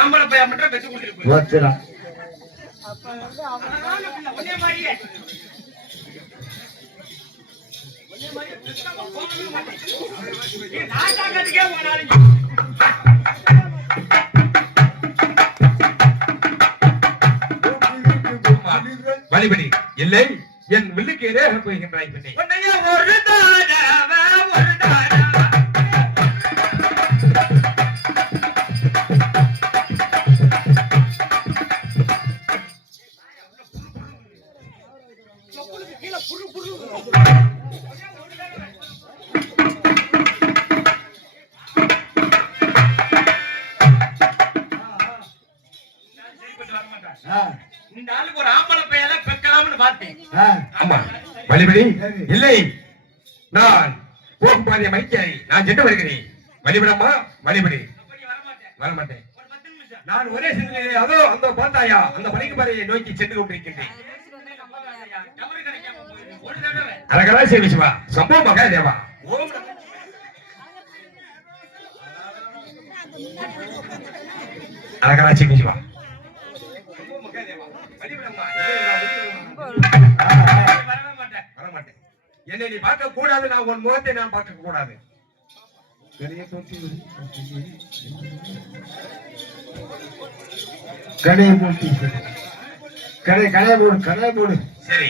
ஆம்பளை பையன் மட்டும் பெற்று கொடுத்துட்டு ஒன்னே மாதிரியே வழிபடி இல்லை என் வில்லுக்கு எதிராக போகின்றாய் பெண்ணே. ஒரு இந்த ஆளுக்கு ஒரு ஆம்பளை பையல பெக்கலாம்னு பார்த்தேன். ஆமா வழிபடி இல்லை நான் போகும் பாதைய மைக்காரி நான் சென்று வருகிறேன். வழிபடம்மா வழிபடி வரமாட்டேன். நான் ஒரே சிந்தனை அதோ அந்த பார்த்தாயா அந்த பணிக்கு பாதையை நோக்கி சென்று கொண்டிருக்கின்றேன். அரகரா சேவிச்சுவா சம்பவ மகா தேவா ஓம் அரகரா சேவிச்சுவா வரமாட்டேன். என்னை நீ பார்க்க கூடாது. நான் உன் முகத்தை நான் பார்க்க கூடாது. சரி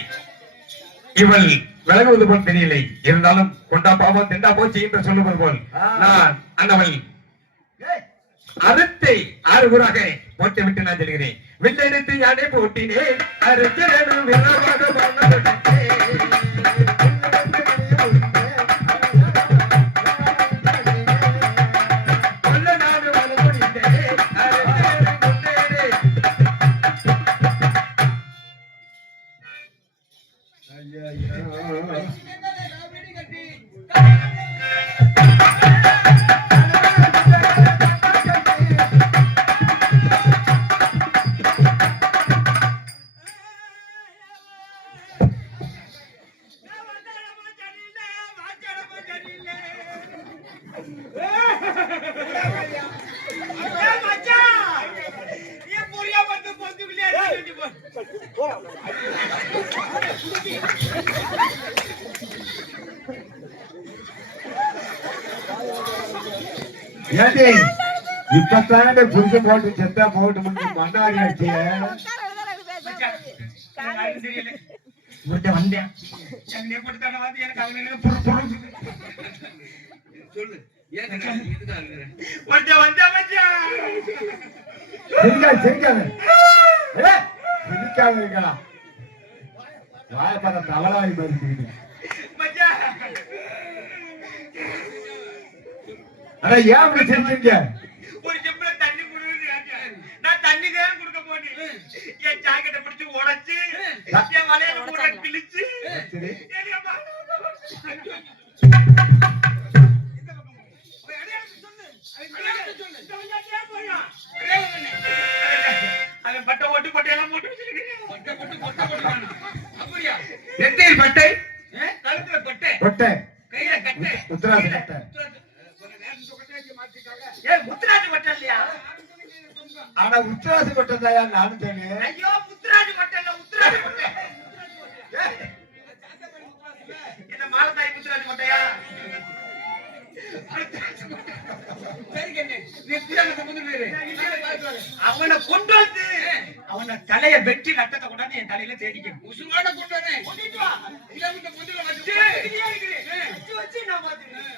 இவள் விலகுவது போல் தெரியலை. இருந்தாலும் கொண்டா பாவம் தெண்டா போச்சு என்று சொல்லுவது போல் நான் அந்தவள் அறுத்தை 6 ஊராக போட்டு விட்டு நான் சொல்கிறேன். வில்லெடுத்து யானை போட்டினேன் அறுத்திரனும் விரவாக இப்பத்தாண்ட புரிஞ்சு போட்டு செத்தா போட்டு மண்ணாடி ஆச்சு. வந்தேன் தவளாய் மறுத்து அட ஏன் அப்படி செஞ்சீங்க? ஒரு செம்புல தண்ணி குடுங்க. நான் தண்ணி தான் குடுக்க போனேன். என் ஜாக்கெட்டை பிடிச்சு உடைச்சு என் வலையில பூரா கிழிச்சு அவன் பட்டை ஓட்டு பட்டையெல்லாம் போட்டு வச்சிருக்கேன். அப்படியா? நெத்தியில் பட்டை, கழுத்துல பட்டை, பட்டை கையில கட்டை, உத்தராதி கட்டை. முத்துராஜ் பட்டம் இல்லையா? ஆனா உத்தராசி பட்டம் தான் நானும் சொன்னேன். ஐயோ முத்துராஜ் பட்டம் இல்ல, உத்தராஜ் பட்டம். என்ன மாலத்தாய் முத்துராஜ் பட்டையா? அவனை கொண்டு வந்து அவனை தலைய வெட்டி ரத்தத்தை கொண்டாந்து என் தலையில தேடிக்கணும். உசுரோட கொண்டு வரேன். வச்சு நான் பாத்துக்கிறேன்.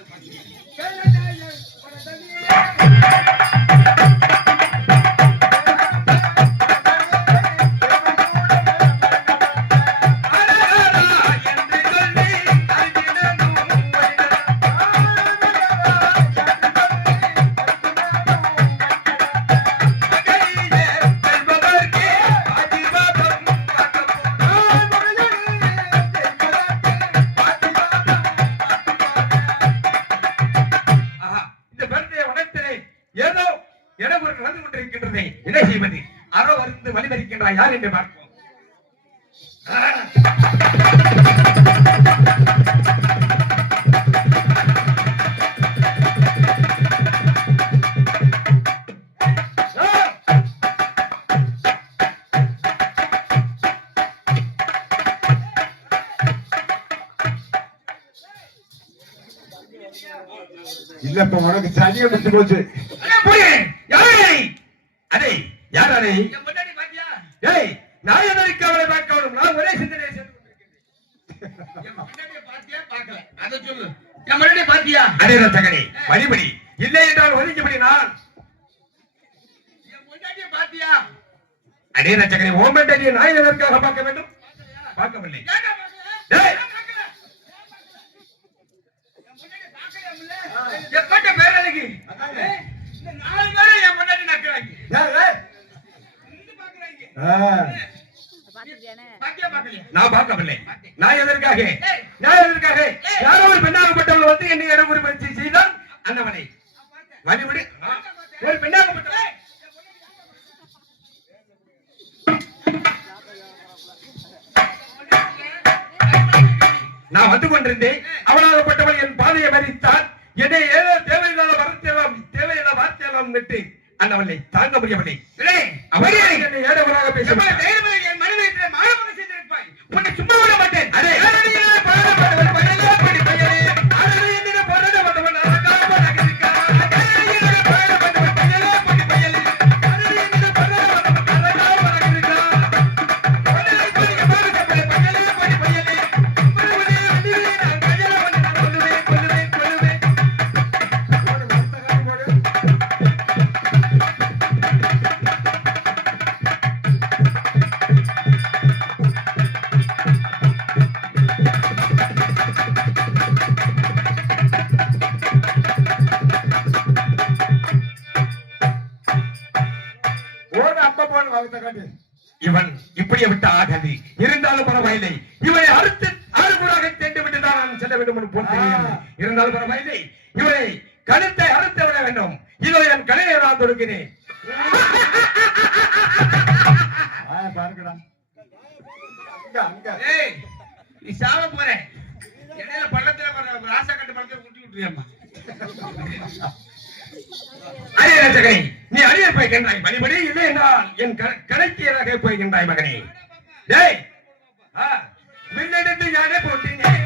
யார் என்று பார்ப்போம். இல்லப்ப உனக்கு சனியை முடிச்சு போச்சு. அடே போயே யாரே அடே யாரே என் முன்னாடி பாத்தியா? ஏய் நான் எதற்கு அவளை பார்க்க வேண்டும்? நான் ஒரே சிந்தனை செய்து கொண்டிருக்கிறேன். என் முன்னாடியே பாத்தியா பார்க்கல அத சொல்லு. என் முன்னாடியே பாத்தியா? அடே ரத்தகனே வழிபடி இல்லை என்றால் ஒதுக்கிபடி நான் என் முன்னாடியே பாத்தியா? அடே ரத்தகனே ஓமெண்டே நான் எதற்காக பார்க்க வேண்டும்? பார்க்கவில்லை. ஏன்டா பார்க்கல? டேய் பார்க்கல. என் முன்னாடி பார்க்கலையாம்ல? எப்பட்ட பேரழகி? அதானே. இந்த 4 பேரை என் முன்னாடி நக்குறாங்க. ஏய், நின்னு பார்க்கறாங்க. பாத்தியா பார்க்கலையா? நான் பார்க்கவில்லை. நான் எதற்காக யாரோ ஒரு பெண்ணாகப்பட்டவள் வந்து என்னை இடமுறை பயிற்சி செய்தால் அண்ணவனை வழிபடி ஒரு பெண்ணாகப்பட்டவள் நான் வந்து கொண்டிருந்தேன். அவளாகப்பட்டவள் என் பாதையை மறித்தால் என்னை ஏதோ தேவையில்லாத வார்த்தையெல்லாம் விட்டு அண்ணவனை தாங்க முடியவில்லை. அவரே என்னை ஏடவராக பேசுவார். என் மனதை மானமாக செய்திருப்பாய். உன்னை சும்மா விட மாட்டேன். அதே இவன் இப்படியே விட்டு ஆகாது. இருந்தாலும் பரவாயில்லை. இவனை அறுத்து ஆறுபுறாக தேண்டு விட்டுதான் நான் செல்ல வேண்டும் என்று போல் தெரிகிறது. இருந்தாலும் பரவாயில்லை. இவனை கழுத்தை அறுத்து விட வேண்டும். இதோ என் கலையை நான் தொடுக்கிறேன். பாருங்கடா. ஏய், நீ சாவ போற. இடையில பள்ளத்துல வர ராசா கட்டு பள்ளத்துல குட்டி விட்டுறியம்மா. அரியரசகனை நீ அரிய போய்கின்றாய். வழிபடி இல்லை என்றால் என் கணக்கியராக போய்கின்றாய் மகனே. டேய் மின்னெடுத்து யானே போட்டினேன்.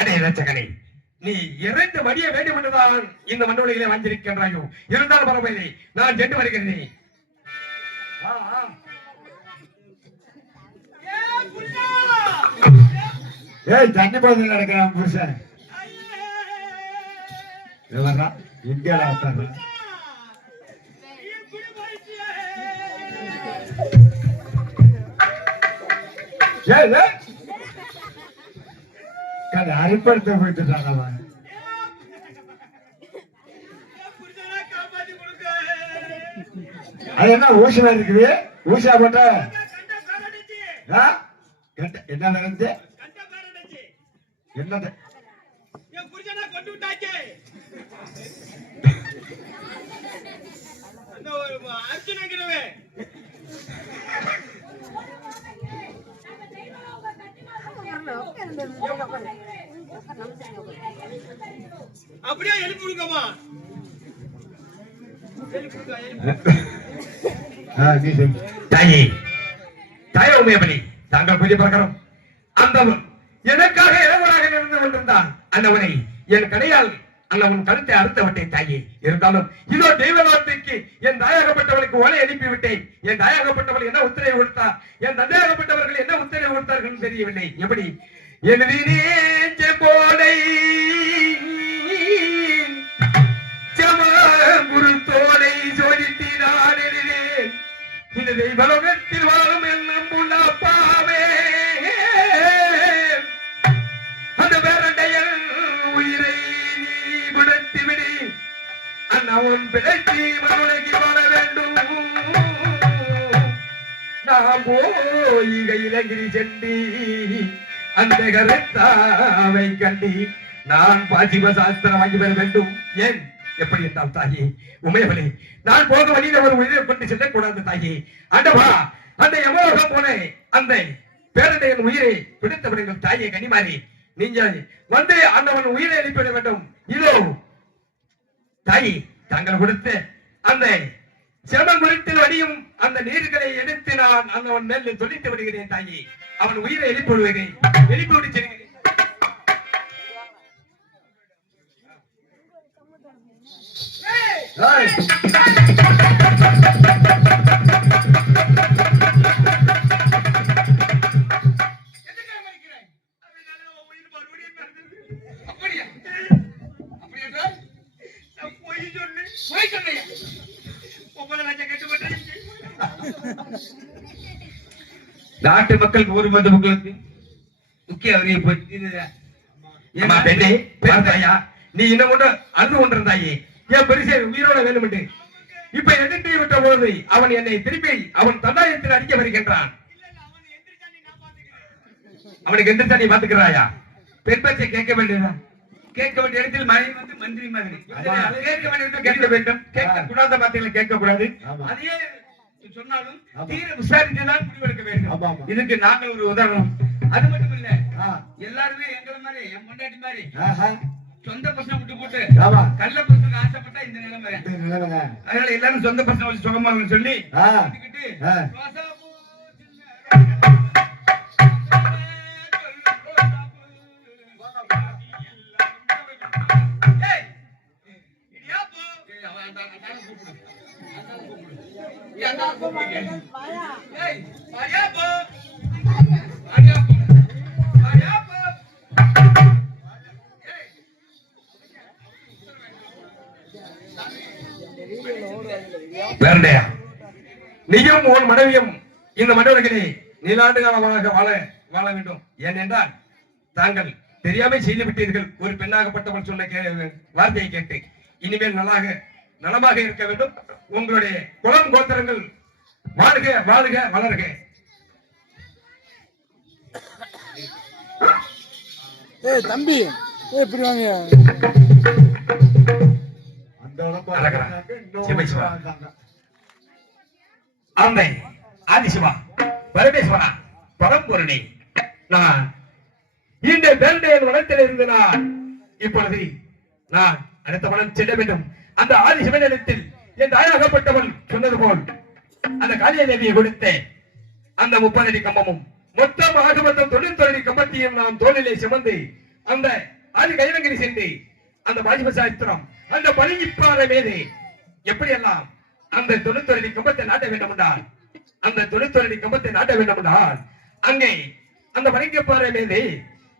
அரியரசகனை நீ இறைந்து மடிய வேண்டும் என்றுதான் இந்த மண்டலிலே வந்திருக்கின்றாயோ. இருந்தாலும் பரவாயில்லை. நான் சென்று வருகிறேன். ஏய், தண்ணி போது நடக்கிறான் புருஷன். இந்தியால உட்கார்ந்து அரிப்படுத்த போயிட்டு அவன். அது என்ன ஊசியா இருக்குது? ஊசியா போட்ட என்ன நடந்து என்னது கொண்டு விட்டாச்சே. அர்ஜுனங்கிறவே அப்படியே எழுப்பி விடுங்கம்மா. தாயே தாயே உமையபடி தாங்கள் புதிய பிரகாரம் அந்த எனக்காக இளவராக இருந்து கொண்டிருந்தான். அந்தவனை என் கடையால் அந்தவன் கழுத்தை அறுத்த விட்டேன் தாயே. இருந்தாலும் இதோ தெய்வலோகத்திற்கு என் தாயாகப்பட்டவளுக்கு ஓலை அனுப்பி விட்டேன். என் தாயாகப்பட்டவள் என்ன உத்தரவு கொடுத்தார், என் தந்தையாகப்பட்டவர்கள் என்ன உத்தரவு கொடுத்தார்கள் தெரியவில்லை. எப்படி எழுதினே போலை குரு தோலை சோதித்தினான் எழுதேன். இந்த தெய்வலோகத்தில் வாழும் என்னும் புள்ளப்பாவே அந்த பேரண்டையன் உயிரை நீ கொடுத்து விடு. அண்ணாவும் பிழைத்து மனுலகி வாழ வேண்டும். நாம் போய் கையிலகிரி சென்று அந்த கருத்தாவை கண்டி நான் பாசிம சாஸ்திரம் வாங்கி பெற வேண்டும். ஏன் எப்படி என்றால் தாயே உமையவளே, நான் போக வழியில ஒரு உயிரை கொண்டு செல்லக்கூடாது தாயே. அண்டவா அந்த யமலோகம் போன அந்த பேரண்டையின் உயிரை பிடித்தவர்கள் தாயே கனிமாறி நீங்கள் வந்து ஆண்டவன் உயிரை எழுப்பிவிட வேண்டும். இதோ தாய் தாங்கள் கொடுத்த அந்த செமங்குளத்தில் வடியும் அந்த நீர்களை எடுத்து நான் அவன் மேல் தொழித்து விடுகிறேன் தாயி. அவன் உயிரை எழுப்பி விடுகிறேன், எழுப்பி விடு செல்கிறேன். நாட்டு மக்களுக்கு ஒரு மத மக்களுக்கு முக்கிய அவரையை போய் பெண்ணே பார்த்தாயா, நீ இன்னும் கொண்டு அழுது கொண்டிருந்தாயே ஏன் பெருசே உயிரோட வேணும்ட்டு. இப்ப எதிர்த்து விட்ட போது அவன் என்னை திருப்பி அவன் தண்டாயத்தில் அடிக்க வருகின்றான். அவனுக்கு எந்திரிச்சா நீ பாத்துக்கிறாயா? பெண் பேச்சை கேட்க வேண்டியதா? கேட்க வேண்டிய இடத்தில் மழை வந்து மந்திரி மாதிரி கேட்க வேண்டிய கேட்க வேண்டும். கேட்க கூடாத வார்த்தைகளை கேட்க கூடாது. அதையே சொன்னாலும் தீர விசாரித்துதான் முடிவெடுக்க வேண்டும். இதுக்கு நாங்கள் ஒரு உதாரணம். அது மட்டும் இல்ல, எல்லாருமே எங்களை மாதிரி என் பொண்டாட்டி மாதிரி சொந்த பசங்க விட்டு போட்டு கள்ள பசங்க ஆசைப்பட்டா இந்த நிலைமை. அதனால எல்லாரும் சொந்த பசங்க வச்சு சுகமாக சொல்லி வேறடையா, நீயும் உன் மனைவியும் இந்த மண்டபத்திலே நீலாண்டு காலமாக வாழ வேண்டும். ஏனென்றால் தாங்கள் தெரியாம செய்து விட்டீர்கள். ஒரு பெண்ணாகப்பட்டவன் சொன்ன வார்த்தையை கேட்டு இனிமேல் நலமாக இருக்க வேண்டும். உங்களுடைய குலம் கோத்திரங்கள் வாழ்க வாழ்க வளர்க. தம்பி எப்படி வாங்க அந்த ஆதிசிவா பரமேஸ்வரா பரம்பொருளை நான் இந்த வேண்டையின் வனத்தில் இருந்து நான் இப்பொழுது நான் அடுத்த வனம் செல்ல வேண்டும். அந்த ஆதிசிவனிடத்தில் என் தாயாகப்பட்டவள் சொன்னது போல் அந்த காளிய தேவியை கொடுத்த அந்த 30 அடி கம்பமும் மொத்தம் ஆகமொத்தம் 91 அடி கம்பத்தையும் நாம் தோளிலே சுமந்து அந்த ஆதி கைலங்கிரி சென்று அந்த பாஜிபசாஸ்திரம் அந்த பழங்கிப்பாறை மீது எப்படியெல்லாம் அந்த 91 அடி கம்பத்தை நாட்ட வேண்டும் என்றால் அந்த 91 அடி கம்பத்தை நாட்ட வேண்டும் என்றால் அங்கே அந்த பழங்கிப்பாறை மீது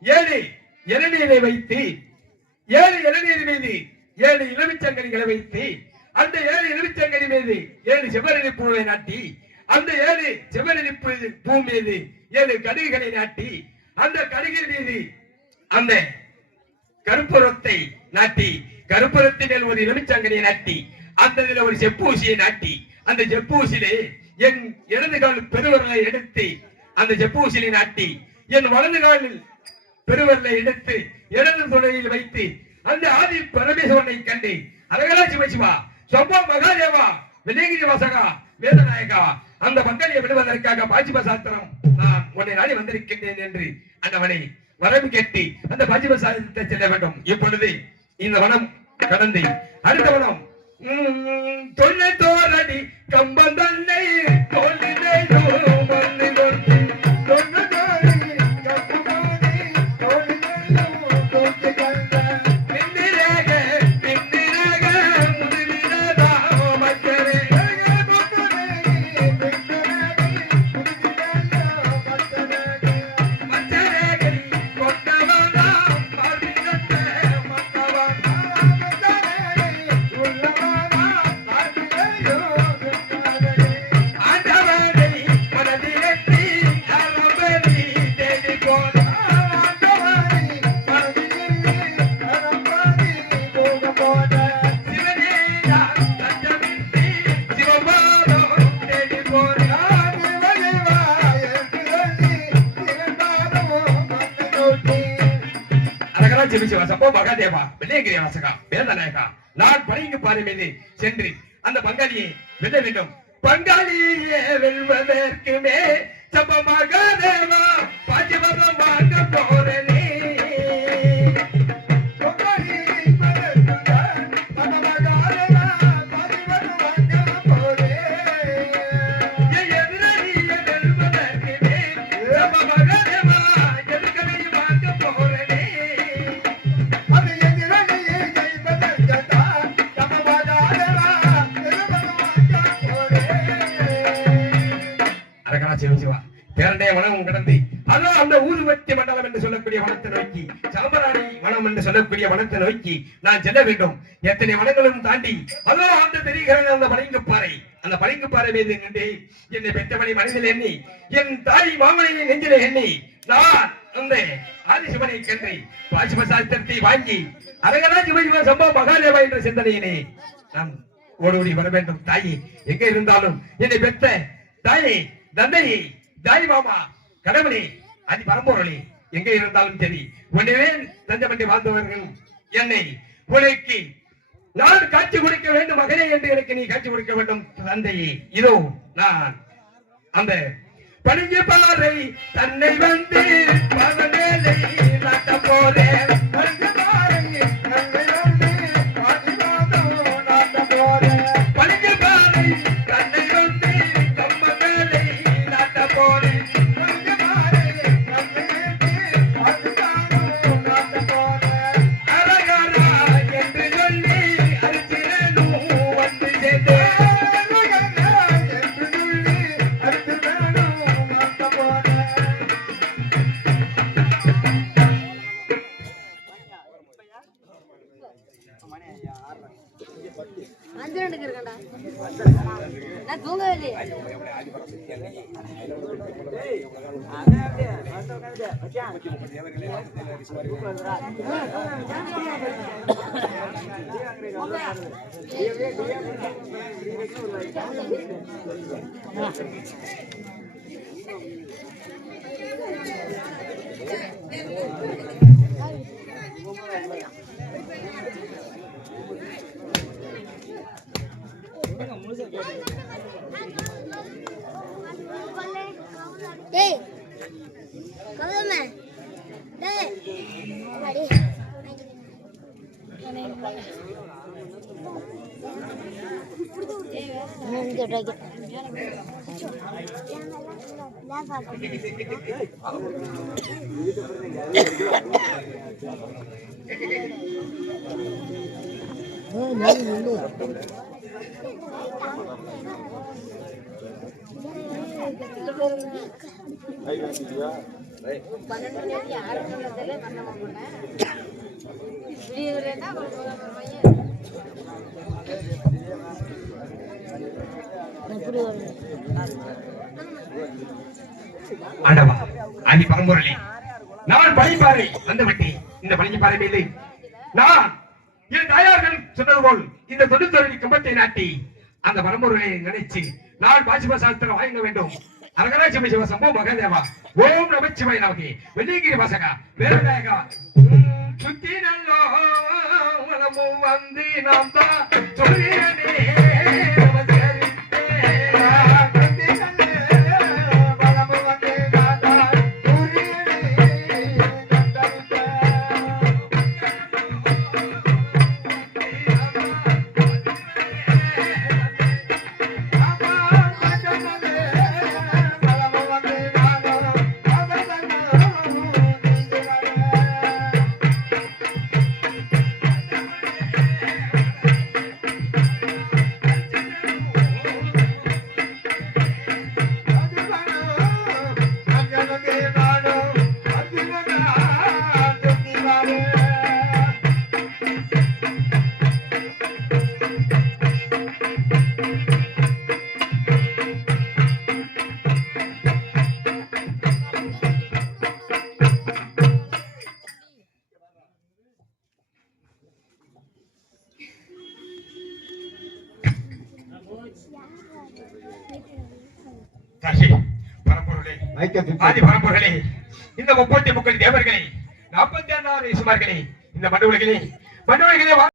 7 இளநீரை வைத்து 7 இளநீர் மீது 7 இளமிச்சங்கனிகளை வைத்து அந்த 7 இளமிச்சங்கனி மீது 7 செவ்வரளி பூவை நாட்டி அந்த 7 செவ்வரளி பூ மீது 7 கடுகுகளை நாட்டி அந்த கடுகின் மீது அந்த கருப்புரத்தை நாட்டி கருப்புரத்தின் மேல் ஒரு இளமிச்சங்கனியை நாட்டி அந்த ஒரு செப்பு ஊசியை நாட்டி அந்த செப்பு ஊசியிலே என் இடது கால் பெருவரலை எடுத்து அந்த செப்பு ஊசியை நாட்டி என் வலது காலில் பெருவரலை எடுத்து இடது துணையில் வைத்து அந்த ஆதி பரமேஸ்வரனை கண்டு அழகலா சிவசிவா சொப்பா மகாதேவா விநாயகிரி வாசகா வேதநாயகா அந்த பங்களியை விடுவதற்காக பாஜிபசாஸ்திரம் நான் உன்னை நாடி வந்திருக்கின்றேன் என்று அந்தவனை வரம் கேட்டு அந்த பாஜிபசாஸ்திரத்தை செல்ல வேண்டும். இப்பொழுது இந்த வனம் கடந்து அடுத்த வனம் தொண்ணூத்தோரடி கம்பந்தன்னை தோல்லினை நான் பழங்கி பாறை மீது சென்று அந்த பங்காளியை வெல்ல வேண்டும். பங்காளியே வெல்வதற்குமே சப்பமாக தேவா பாஜிபமாக போறனே பங்காளி மகாதேவா எதுக்கதையும் பார்க்க போறேனே அது எதிரணியை ஜெயிப்பதற்குத்தான் நம்ம மகாதேவா எதிர்பகவான் அரகரா சிவசிவா பேரண்டே வனம் கடந்து அதோ அந்த ஊதுவத்தி மண்டலம் என்று சொல்லக்கூடிய வனத்தை நோக்கி சாம்பராணி வனம் என்று சொல்லக்கூடிய வனத்தை நோக்கி நான் செல்ல வேண்டும். எத்தனை வனங்களும் தாண்டி அதோ அந்த தெரிகிறது அந்த பளிங்கு பாறை மீது நின்று என்னை பெற்றவனை மனதில் எண்ணி என் தாய் மாமனையை நெஞ்சிலே எண்ணி நான் அந்த ஆதிசிவனை கண்டு பாசிம சாஸ்திரத்தை வாங்கி அரகரா சிவசிவா சம்பவ மகாதேவா என்ற சிந்தனையிலே நான் ஓடோடி வர வேண்டும். தாயே எங்கே இருந்தாலும் என்னை பெற்ற தாயே தந்தையே தாய் மாமா கடவுளே அதி பரம்பொருளே எங்கே இருந்தாலும் சரி உடனே தஞ்சமண்டி வாழ்ந்தவர்கள் என்னை உனக்கு நான் காட்சி கொடுக்க வேண்டும் மகனே என்று எனக்கு நீ காட்சி கொடுக்க வேண்டும் தந்தையே. இதோ நான் அந்த பணிஞ்ச பாறை தன்னை வந்து மகனேலை நாட்ட போறேன். பணிஞ்ச பாறை தன்னை வந்து நாட்ட போறேன். பணிஞ்ச பாறை தன்னை வந்து கம்மனேலை நாட்ட போறேன். பணிஞ்ச பாறை தன்னை வந்து நாட்ட போறேன். அரகரா என்று சொல்லி அரிசிரனும் வந்து சேர்ந்தேன். அஞ்சு ரெண்டுக்கு இருக்கேன்டா நான் தூங்கவே இல்லையே டேய் கவுதமே டேய் அடி ஆண்டவா அதி பரம்பொருளே நான் பழிப்பாறை வந்து விட்டேன். இந்த பழிப்பாறை மீது நான் என் தாயார்கள் சொன்னது போல் இந்த தொடுத்தொழில் கம்பத்தை நாட்டி அந்த பரம்பொருளை நினைச்சு நான் பாசிம சாஸ்திரம் வாங்க வேண்டும். அரகரா சிவசிவ சம்போ மகாதேவா ஓம் நமச்சிவாய நமகே வெள்ளிகிரி வாசகா வேறநாயகா சுத்தி நல்லோ உலமும் வந்து நாம் தான் சொல்லியனே ஆதி பரம்பொருளே இந்த 33 தேவர்களே 46 சுமார்களே இந்த மண்டவர்களே